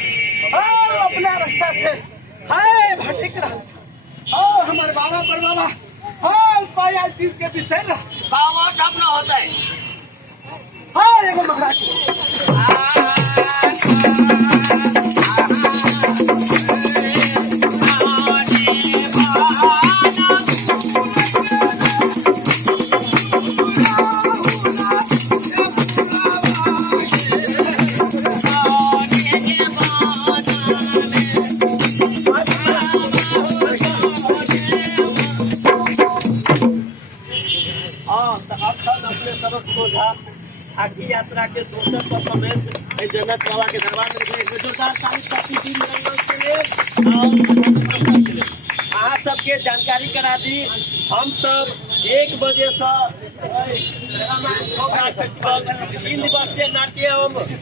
अपना रास्ता से हाय भटक रहा हमारे बाबा पर बाबा हाँ पाया चीज के विषय बाबा कब ना होता है हाँ एगो महाराज अपने सबक सोझा आगे यात्रा के दोसर परफॉर्मेंस जनक बाबा के दरबार में अहाँ सबके जानकारी करा दी हम सब 1 बजे से 3 दिवसीय नाट्य